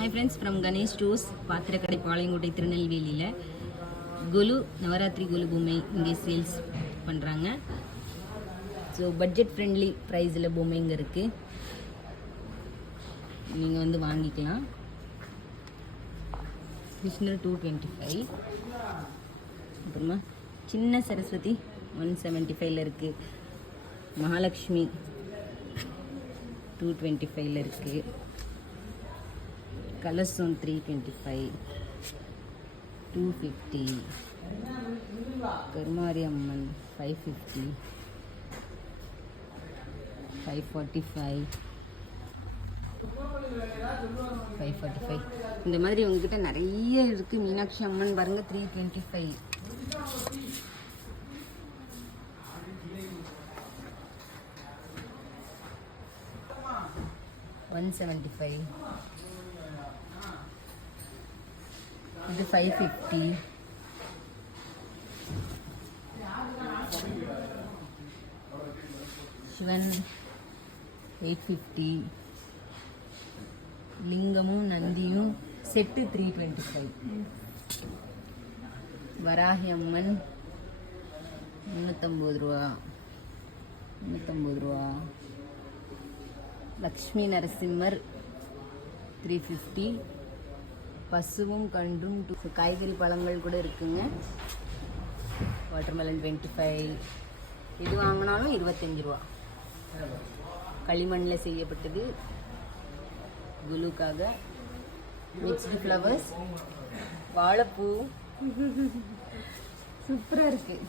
Hi friends, from Ganesh டூஸ், பாத்திரக்கடை, பாளையங்கோட்டை, திருநெல்வேலியில் கொலு நவராத்திரி கொலு பொம்மை இங்கே சேல்ஸ் பண்ணுறாங்க. ஸோ பட்ஜெட் ஃப்ரெண்ட்லி ப்ரைஸில் பொம்மைங்க இருக்குது, நீங்கள் வந்து வாங்கிக்கலாம். கிருஷ்ணர் 225, அப்புறமா சின்ன சரஸ்வதி 175 இருக்குது, மகாலட்சுமி 225 இருக்குது, கலசம் 325, 250, கருமாரி அம்மன் 550, 545, 545. இந்த மாதிரி உங்ககிட்ட நிறைய இருக்குது. மீனாட்சி அம்மன் பாருங்கள் 325, $175, இது 550, சிவன் 850, லிங்கமும் நந்தியும் செட்டு 325, வராகி அம்மன் 350 ரூபா, லக்ஷ்மி நரசிம்மர் 350, பசுவும் கன்றும். காய்கறி பழங்கள் கூட இருக்குங்க. வாட்டர்மெலன் 25, இது வாங்கினாலும் 25 ரூபா. களிமண்ணில் செய்யப்பட்டது, குலுக்காக. மிக்ஸ்டு ஃப்ளவர்ஸ், வாழைப்பூ சூப்பராக இருக்குது.